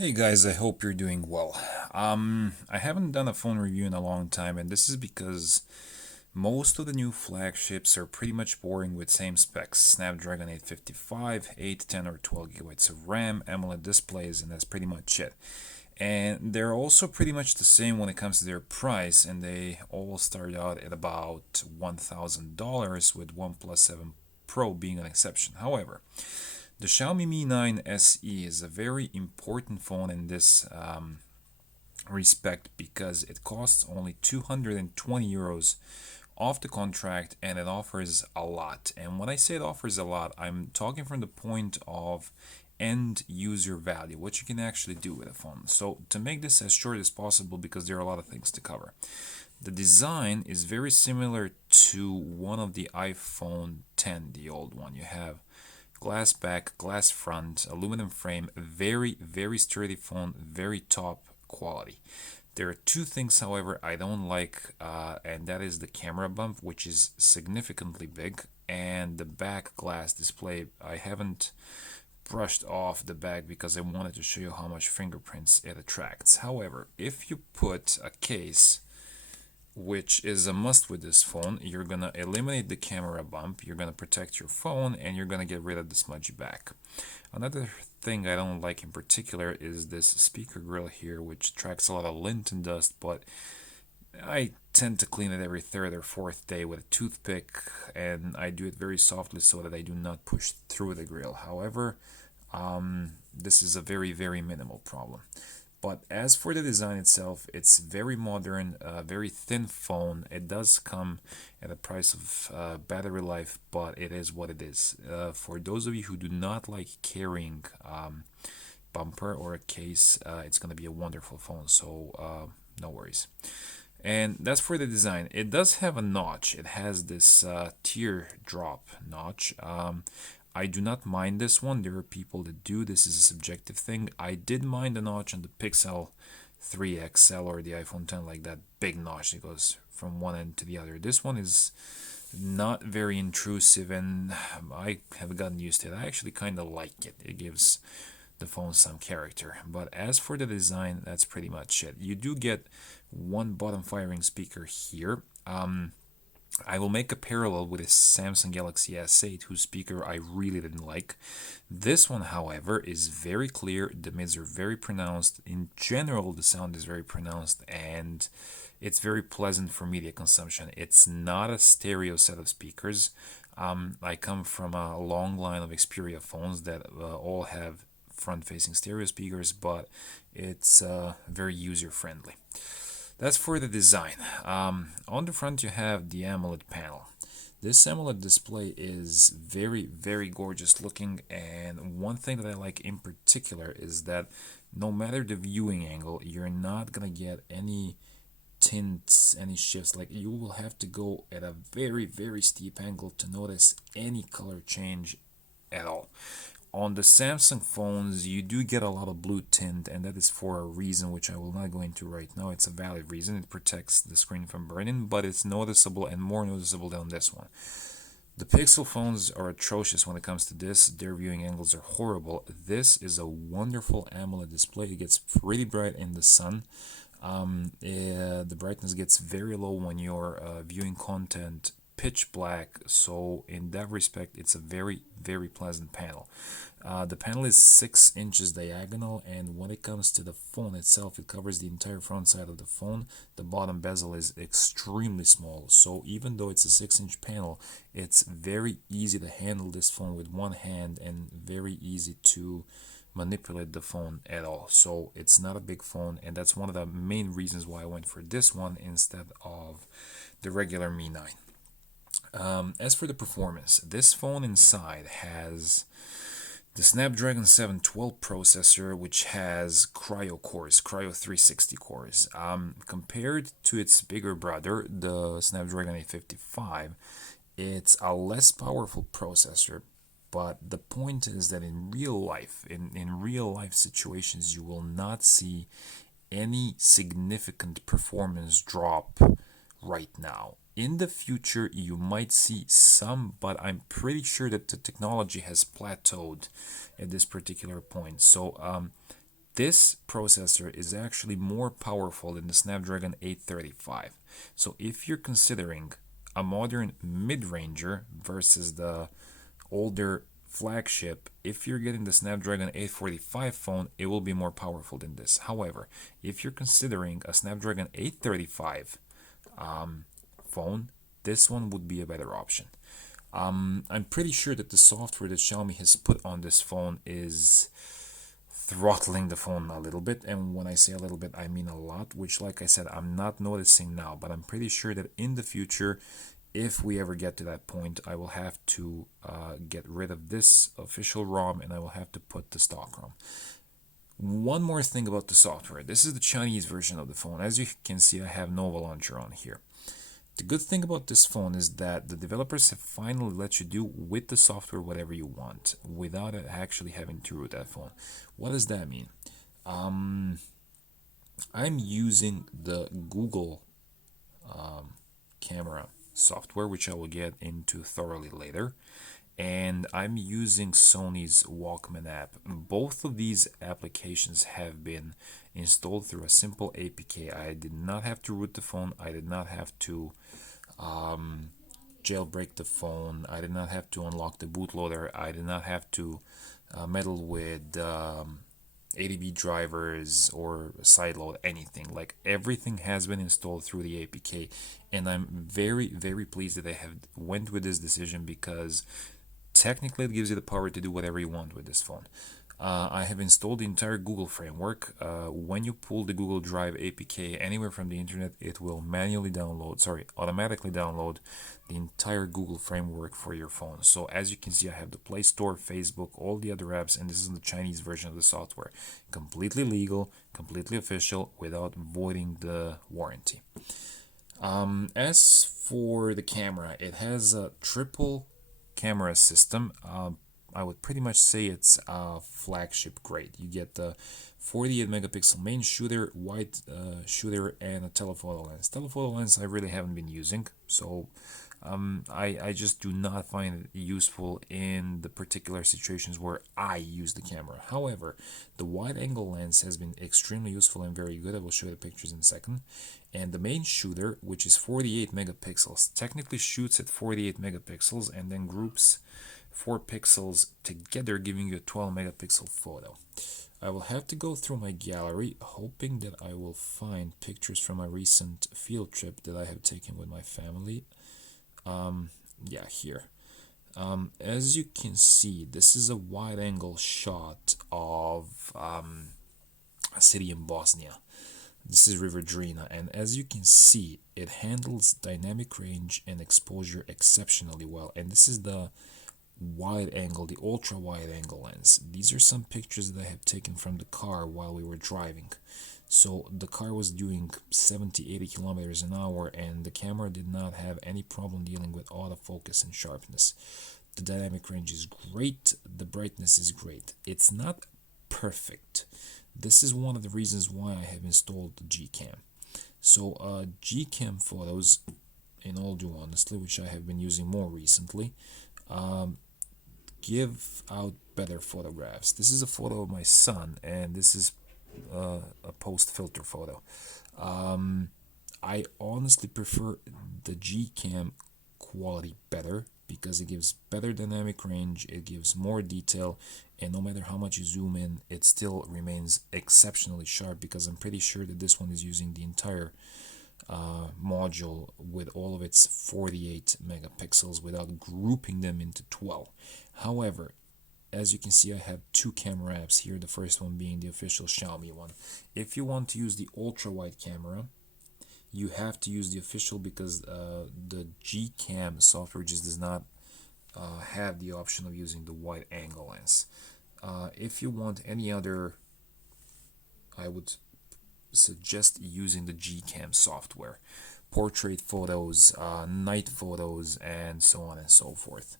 Hey guys, I hope you're doing well. I haven't done a phone review in a long time, and this is because most of the new flagships are pretty much boring with same specs: Snapdragon 855, 8, 10, or 12 gigabytes of RAM, AMOLED displays, and that's pretty much it. And they're also pretty much the same when it comes to their price, and they all start out at about $1,000, with OnePlus 7 Pro being an exception. However, the Xiaomi Mi 9 SE is a very important phone in this respect because it costs only 220 euros off the contract, and it offers a lot. And when I say it offers a lot, I'm talking from the point of end user value, what you can actually do with a phone. So to make this as short as possible, because there are a lot of things to cover, the design is very similar to one of the iPhone 10, the old one. You have glass back, glass front, aluminum frame, very sturdy phone, very top quality. There are two things, however, I don't like, and that is the camera bump, which is significantly big, and the back glass display. I haven't brushed off the back because I wanted to show you how much fingerprints it attracts. However, if you put a case, which is a must with this phone, you're gonna eliminate the camera bump, you're gonna protect your phone, and you're gonna get rid of the smudgy back. Another thing I don't like in particular is this speaker grill here, which attracts a lot of lint and dust, but I tend to clean it every third or fourth day with a toothpick, and I do it very softly so that I do not push through the grill. However, this is a very minimal problem. But as for the design itself, it's very modern, very thin phone. It does come at a price of battery life, but it is what it is. For those of you who do not like carrying bumper or a case, it's going to be a wonderful phone, so no worries. And that's for the design. It does have a notch. It has this teardrop notch. I do not mind this one. There are people that do. This is a subjective thing. I did mind the notch on the Pixel 3 XL or the iPhone 10, like that big notch that goes from one end to the other. This one is not very intrusive, and I have gotten used to it. I actually kind of like it. It gives the phone some character. But as for the design, that's pretty much it. You do get one bottom firing speaker here. I will make a parallel with the Samsung Galaxy S8, whose speaker I really didn't like. This one, however, is very clear. The mids are very pronounced. In general, the sound is very pronounced, and it's very pleasant for media consumption. It's not a stereo set of speakers. I come from a long line of Xperia phones that all have front-facing stereo speakers, but it's very user-friendly. That's for the design. On the front, you have the AMOLED panel. This AMOLED display is very gorgeous looking, and one thing that I like in particular is that no matter the viewing angle, you're not gonna get any tints, any shifts. Like, you will have to go at a very steep angle to notice any color change at all. On the Samsung phones, you do get a lot of blue tint, and that is for a reason which I will not go into right now. It's a valid reason. It protects the screen from burning, but it's noticeable, and more noticeable than this one. The Pixel phones are atrocious when it comes to this. Their viewing angles are horrible. This is a wonderful AMOLED display. It gets pretty bright in the sun. The brightness gets very low when you're viewing content pitch black, so in that respect it's a very pleasant panel. The panel is 6 inches diagonal, and when it comes to the phone itself, it covers the entire front side of the phone. The bottom bezel is extremely small, so even though it's a 6-inch panel, it's very easy to handle this phone with one hand and very easy to manipulate the phone at all. So it's not a big phone, and that's one of the main reasons why I went for this one instead of the regular Mi 9. As for the performance, this phone inside has the Snapdragon 712 processor, which has Cryo cores, Cryo 360 cores. Compared to its bigger brother, the Snapdragon 855, it's a less powerful processor. But the point is that in real life, in real life situations, you will not see any significant performance drop right now. In the future, you might see some, but I'm pretty sure that the technology has plateaued at this particular point. So this processor is actually more powerful than the Snapdragon 835. So if you're considering a modern mid-ranger versus the older flagship, if you're getting the Snapdragon 845 phone, it will be more powerful than this. However, if you're considering a Snapdragon 835 phone, this one would be a better option. I'm pretty sure that the software that Xiaomi has put on this phone is throttling the phone a little bit, and when I say a little bit, I mean a lot, which, like I said, I'm not noticing now, but I'm pretty sure that in the future, if we ever get to that point, I will have to get rid of this official ROM and I will have to put the stock ROM. One more thing about the software. This is the Chinese version of the phone. As you can see, I have Nova Launcher on here. The good thing about this phone is that the developers have finally let you do with the software whatever you want without actually having to root that phone. What does that mean? I'm using the Google camera software, which I will get into thoroughly later, and I'm using Sony's Walkman app. Both of these applications have been installed through a simple APK. I did not have to root the phone. I did not have to jailbreak the phone. I did not have to unlock the bootloader. I did not have to meddle with ADB drivers or sideload, anything. Like, everything has been installed through the APK, and I'm very, very pleased that I have went with this decision, because technically it gives you the power to do whatever you want with this phone. I have installed the entire Google framework. When you pull the Google Drive APK anywhere from the internet, it will automatically download the entire Google framework for your phone. So as you can see, I have the Play Store, Facebook, all the other apps, and this is the Chinese version of the software. Completely legal, completely official, without voiding the warranty. As for the camera, it has a triple camera system. I would pretty much say it's flagship grade. You get the 48 megapixel main shooter, wide shooter, and a telephoto lens. Telephoto lens I really haven't been using, so I just do not find it useful in the particular situations where I use the camera. However, the wide angle lens has been extremely useful and very good. I will show you the pictures in a second. And the main shooter, which is 48 megapixels, technically shoots at 48 megapixels and then groups 4 pixels together, giving you a 12 megapixel photo. I will have to go through my gallery, hoping that I will find pictures from my recent field trip that I have taken with my family. Yeah, here. As you can see, this is a wide angle shot of a city in Bosnia. This is River Drina, and as you can see, it handles dynamic range and exposure exceptionally well. And this is the wide angle, the ultra wide angle lens. These are some pictures that I have taken from the car while we were driving. So the car was doing 70-80 kilometers an hour, and the camera did not have any problem dealing with autofocus and sharpness. The dynamic range is great, the brightness is great. It's not perfect. This is one of the reasons why I have installed the GCam. So GCam photos, in all due honesty, which I have been using more recently, give out better photographs. This is a photo of my son, and this is a post-filter photo. I honestly prefer the GCam quality better, because it gives better dynamic range, it gives more detail, and no matter how much you zoom in, it still remains exceptionally sharp, because I'm pretty sure that this one is using the entire module with all of its 48 megapixels without grouping them into 12. However, as you can see, I have two camera apps here, the first one being the official Xiaomi one. If you want to use the ultra wide camera, you have to use the official, because the GCam software just does not have the option of using the wide angle lens. If you want any other, I would suggest using the GCam software. Portrait photos, night photos, and so on and so forth.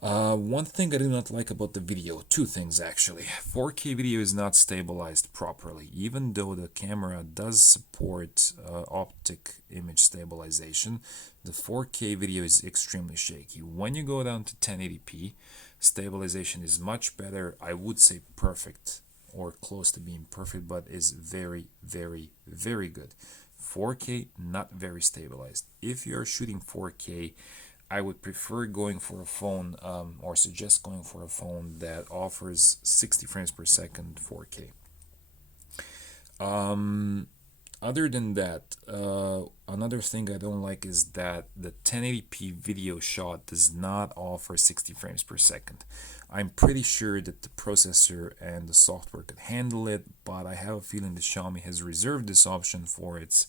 One thing I do not like about the video, two things actually. 4K video is not stabilized properly, even though the camera does support optic image stabilization. The 4K video is extremely shaky. When you go down to 1080p, stabilization is much better. I would say perfect or close to being perfect, but is very, very, very good. 4K, not very stabilized. If you're shooting 4K, I would prefer going for a phone, or suggest going for a phone that offers 60 frames per second 4K. Other than that, another thing I don't like is that the 1080p video shot does not offer 60 frames per second. I'm pretty sure that the processor and the software could handle it, but I have a feeling that Xiaomi has reserved this option for its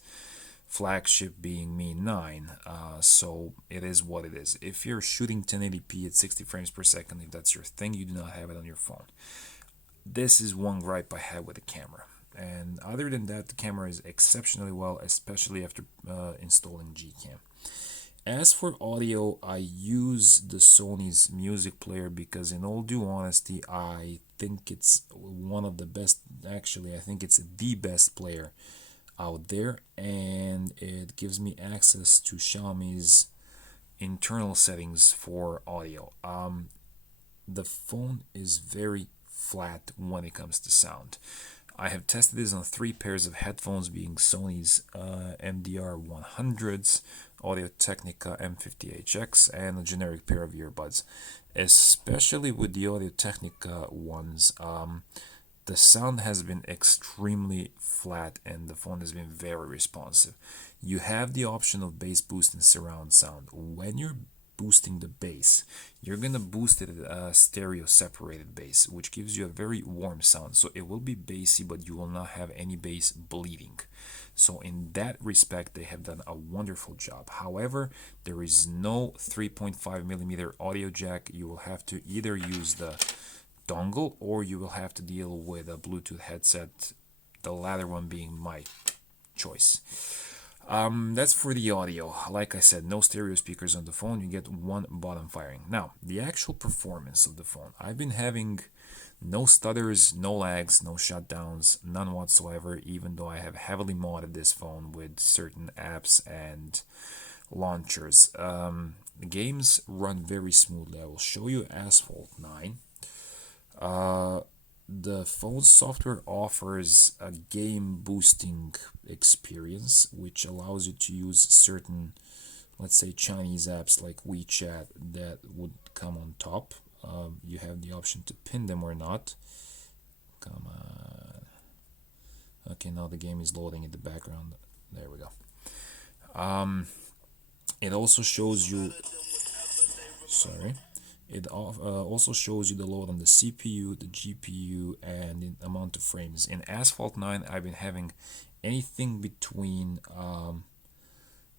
flagship being Mi 9, so it is what it is. If you're shooting 1080p at 60 frames per second, if that's your thing, you do not have it on your phone. This is one gripe I have with the camera. And other than that, the camera is exceptionally well, especially after installing GCam. As for audio, I use the Sony's music player because, in all due honesty, I think it's one of the best. Actually, I think it's the best player out there, and it gives me access to Xiaomi's internal settings for audio. The phone is very flat when it comes to sound. I have tested this on 3 pairs of headphones, being Sony's MDR 100s, Audio-Technica M50HX, and a generic pair of earbuds. Especially with the Audio-Technica ones, the sound has been extremely flat and the phone has been very responsive. You have the option of bass boost and surround sound. When you're boosting the bass, you're gonna boost it at a stereo separated bass, which gives you a very warm sound. So it will be bassy, but you will not have any bass bleeding. So in that respect, they have done a wonderful job. However, there is no 3.5mm audio jack. You will have to either use the dongle or you will have to deal with a Bluetooth headset, the latter one being my choice. That's for the audio. Like I said, no stereo speakers on the phone. You get one bottom firing. Now, the actual performance of the phone. I've been having no stutters, no lags, no shutdowns, none whatsoever, even though I have heavily modded this phone with certain apps and launchers. The games run very smoothly. I will show you Asphalt 9. The phone's software offers a game boosting experience, which allows you to use certain, let's say, Chinese apps like WeChat that would come on top. You have the option to pin them or not. Come on. Okay, now the game is loading in the background. There we go. It also shows you, sorry. It also shows you the load on the CPU, the GPU, and the amount of frames. In Asphalt 9, I've been having anything between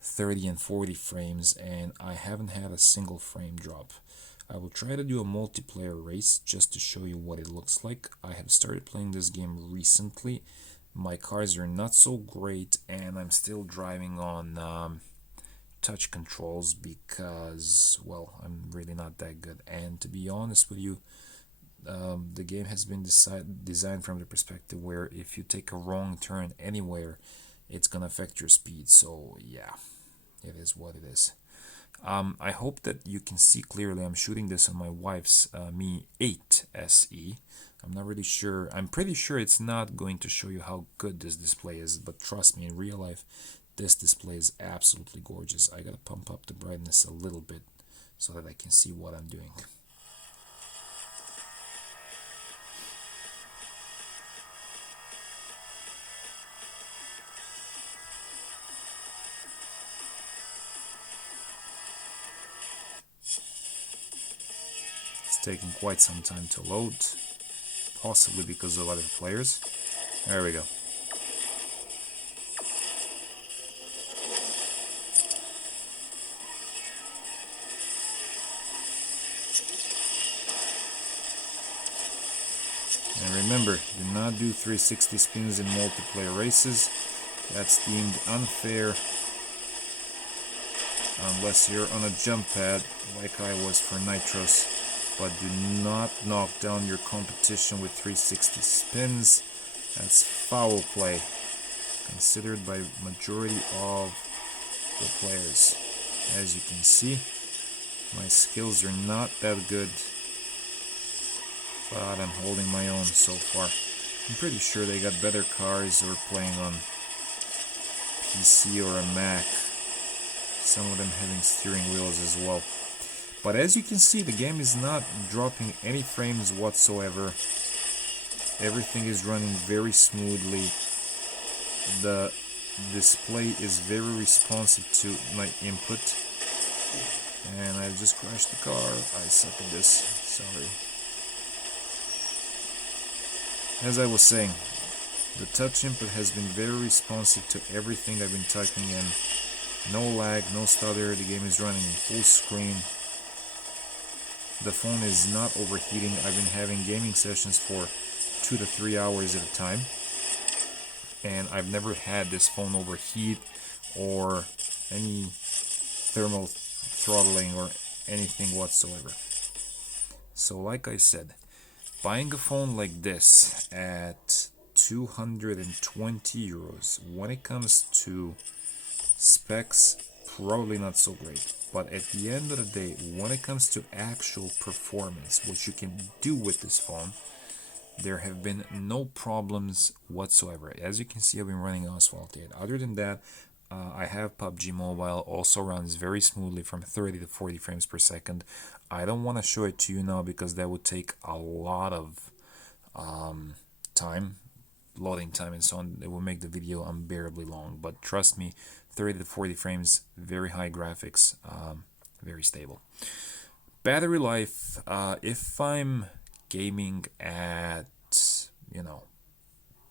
30 and 40 frames, and I haven't had a single frame drop. I will try to do a multiplayer race just to show you what it looks like. I have started playing this game recently. My cars are not so great, and I'm still driving on touch controls because, well, I'm really not that good. And to be honest with you, the game has been designed from the perspective where if you take a wrong turn anywhere, it's gonna affect your speed. So yeah, it is what it is. I hope that you can see clearly. I'm shooting this on my wife's Mi9 SE. I'm not really sure. I'm pretty sure it's not going to show you how good this display is, but trust me, in real life, this display is absolutely gorgeous. I gotta pump up the brightness a little bit so that I can see what I'm doing. It's taking quite some time to load, possibly because of other players. There we go. And remember, do not do 360 spins in multiplayer races. That's deemed unfair unless you're on a jump pad like I was for Nitros. But do not knock down your competition with 360 spins. That's foul play, considered by majority of the players. As you can see, my skills are not that good, but I'm holding my own so far. I'm pretty sure they got better cars or playing on PC or a Mac. Some of them having steering wheels as well. But as you can see, the game is not dropping any frames whatsoever. Everything is running very smoothly. The display is very responsive to my input. And I just crashed the car. I suck at this. Sorry. As I was saying, the touch input has been very responsive to everything I've been typing in. No lag, no stutter, the game is running in full screen. The phone is not overheating. I've been having gaming sessions for 2 to 3 hours at a time. And I've never had this phone overheat or any thermal throttling or anything whatsoever. So like I said, buying a phone like this at 220 euros, when it comes to specs, probably not so great. But at the end of the day, when it comes to actual performance, what you can do with this phone, there have been no problems whatsoever. As you can see, I've been running Asphalt 8. Other than that, I have PUBG Mobile, also runs very smoothly from 30 to 40 frames per second. I don't want to show it to you now because that would take a lot of time, loading time and so on. It will make the video unbearably long, but trust me, 30 to 40 frames, very high graphics, very stable. Battery life, if I'm gaming at,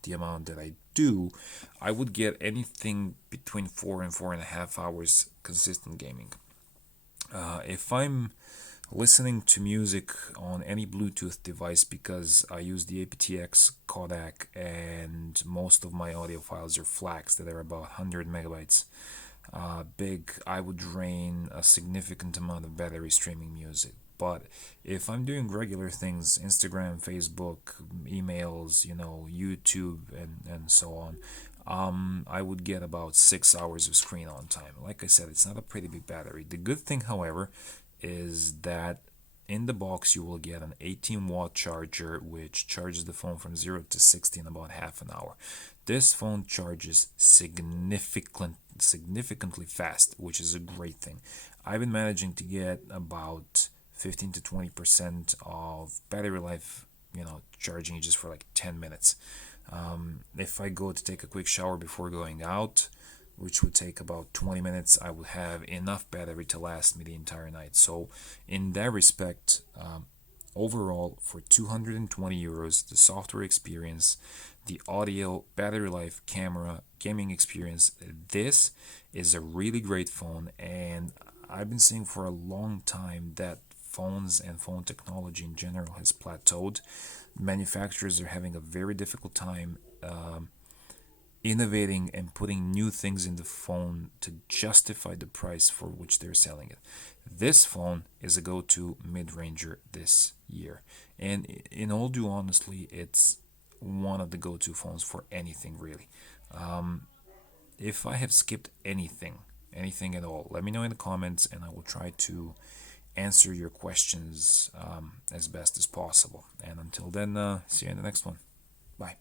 the amount that I do, I would get anything between 4 and 4.5 hours consistent gaming. If I'm listening to music on any Bluetooth device, because I use the aptX codec and most of my audio files are FLACs that are about 100 megabytes big, I would drain a significant amount of battery streaming music. But if I'm doing regular things, Instagram, Facebook, emails, YouTube, and so on, I would get about 6 hours of screen on time. Like I said, it's not a pretty big battery. The good thing, however, is that in the box you will get an 18-watt charger, which charges the phone from 0 to 60 in about half an hour. This phone charges significantly fast, which is a great thing. I've been managing to get about 15 to 20% of battery life, charging just for like 10 minutes. If I go to take a quick shower before going out, which would take about 20 minutes, I would have enough battery to last me the entire night. So in that respect, overall, for 220 euros, the software experience, the audio, battery life, camera, gaming experience, this is a really great phone. And I've been saying for a long time that phones and phone technology in general has plateaued. Manufacturers are having a very difficult time innovating and putting new things in the phone to justify the price for which they're selling it. This phone is a go-to mid-ranger this year, and in all due honesty, it's one of the go-to phones for anything really. If I have skipped anything at all, let me know in the comments and I will try to answer your questions as best as possible. And until then, see you in the next one. Bye.